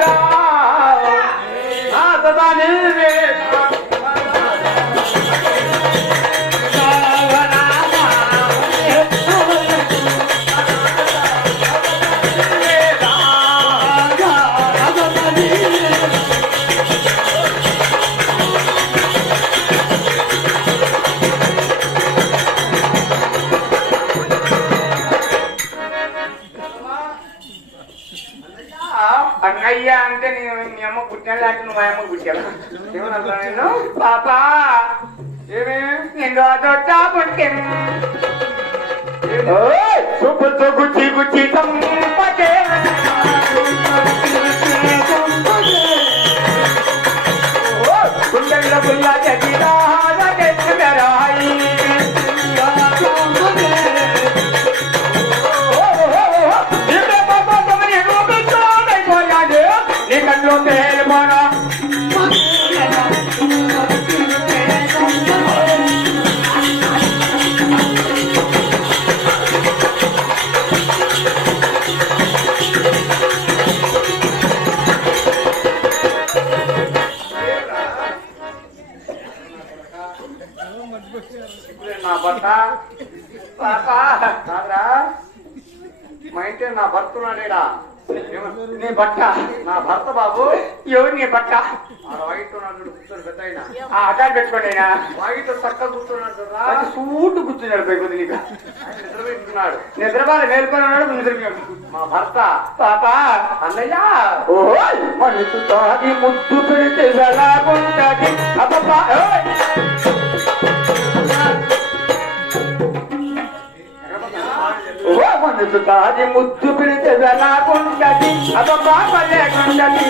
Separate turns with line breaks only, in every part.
రాజా సదా నిలవే పుట్టిన లేక నువ్వు మా అమ్మ ఏమన్నా నేను పాపా ఏమే నిండు అదొట్ట పుట్టిన చూపుతో గుచ్చి గుచ్చి సంపదే భర్త కాదురా. మా ఇంటి నా భర్త ఉన్నాడేడా? నీ భర్త నా భర్త బాబు. ఎవరు నీ భర్త వైట్ ఉన్నాడు కూర్చొని పెద్ద ఆ అడ్డాలు పెట్టుకోండి ఆయన. వైట్ చక్కగా కూర్చున్నాడు సూటు కూర్చున్నాడు పై కొద్ది నీకు. ఆయన నిద్రపోతున్నాడు నిద్రబాలు మేల్కొని ఉన్నాడు నిద్రపోయాడు. మా భర్త. పాప. అన్నయ్య. ముద్దు పెడితే ఓ మనసు దాది ముద్దు పిడితే వెలాగుంటది. అదో పాప లేకుండది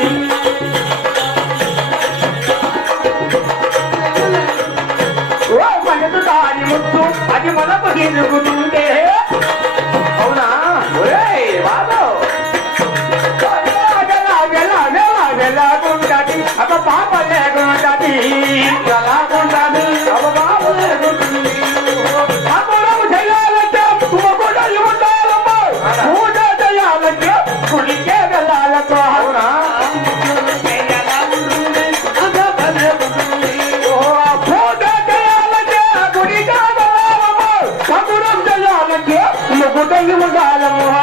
ఓ మనసు దాని ముద్దు అది మనకు తిరుగుతుంటే అవునా? ఒరేయ్ బాబు. குடையும் காலமுகா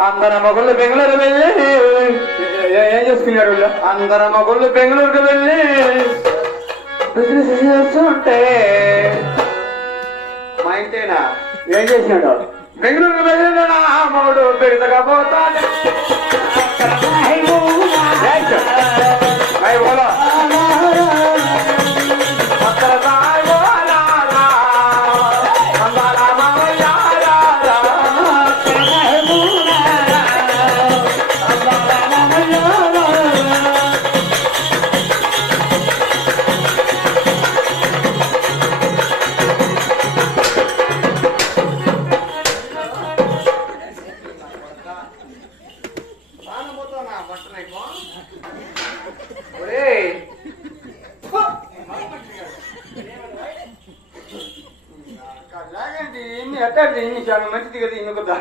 అందర మగుళ్ళు బెంగళూరు వెళ్ళి. ఏ- చేసుకున్నారు వీళ్ళు? అందర మగుళ్ళు బెంగళూరుకు వెళ్ళి. బిజినెస్ చేస్తుంటే మా ఇంటేనా? ఏం చేసినాడు? బెంగళూరుకు వెళ్ళిన మగుడు పెడతగా
ఇన్ని చాలా మంచిది కదా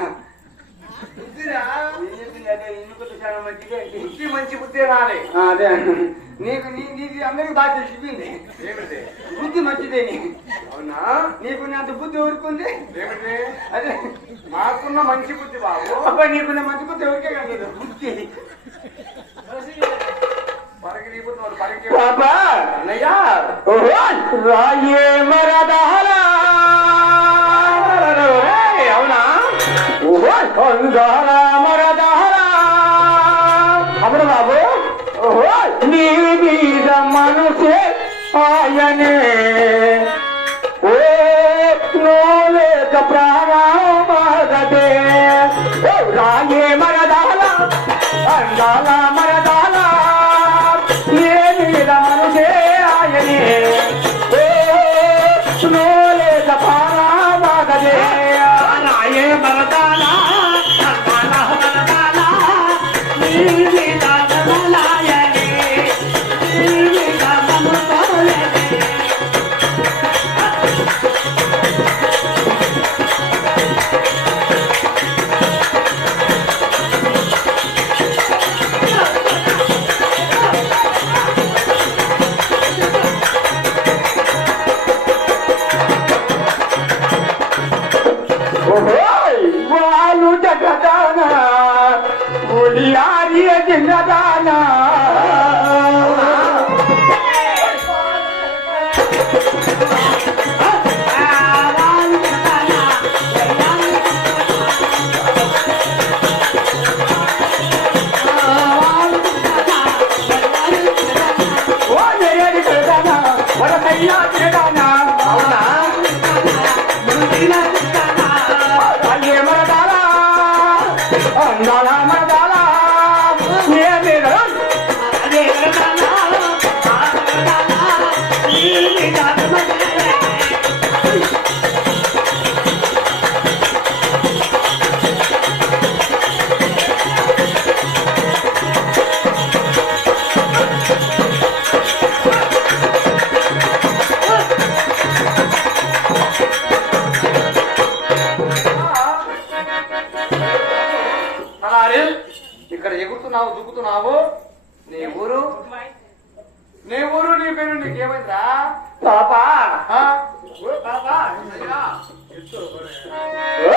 కొద్ది చాలా మంచిది.
బుద్ధి మంచి బుద్ధి రాలే
అదే. నీకు నీది అందరికి బాగా తెలిసిపోయింది బుద్ధి మంచిదే
అవునా?
నీకు అంత బుద్ధి ఊరుకుంది
ఏమిటి
అదే.
మాకున్న మంచి బుద్ధి బాబు.
అబ్బా నీకున్న మంచి బుద్ధి ఎవరికే కాదు బుద్ధి.
పరకి నీ బుద్ధి వాడు పరకి
పాపా
అన్నయ్యా.
రాయే అప్పుడు బాబు నీ మీద మనసే ఆయనే ఓ లేక ప్రా
Yeah. ఇక్కడ ఎగురుతున్నావు దుక్కుతున్నావు నీ ఊరు? నీ ఊరు నీ పేరు నీకేమైందిరా?
పాపా.
ఆ? ఓ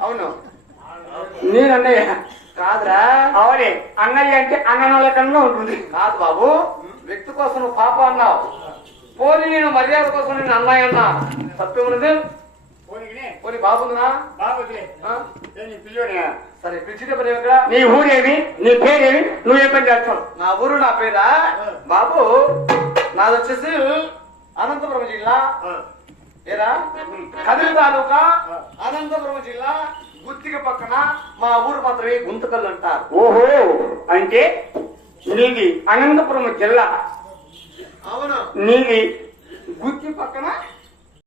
అన్నయ్య
అవును.
నేనన్నయ్య.
కాదురా.
అవనే. అన్నయ్య అంటే అన్ననోళ్ళ కన్నా ఉంటుంది.
కాదు బాబు. వ్యక్తి కోసం నువ్వు పాప అన్నావు. పోనీ నేను మర్యాద కోసం నేను అన్నయ్య అన్నా. తప్పేమున్నది పోనీ బాబుందినా ఆ? సరే పిలిచితే పని ఎక్కడ
నీ ఊరేమి? నీ పేరేమి? నువ్వే పని చేస్తావు?
నా ఊరు నా పేరా? బాబు నాది వచ్చేసి అనంతపురం జిల్లా
ఏరా? కదిరి తాలూకా అనంతపురం జిల్లా గుత్తిక పక్కన మా ఊరు మాత్రమే గుంతకల్లు అంటారు.
ఓహో! అంటే నీది అనంతపురం జిల్లా.
అవును.
నీది గుత్తి పక్కన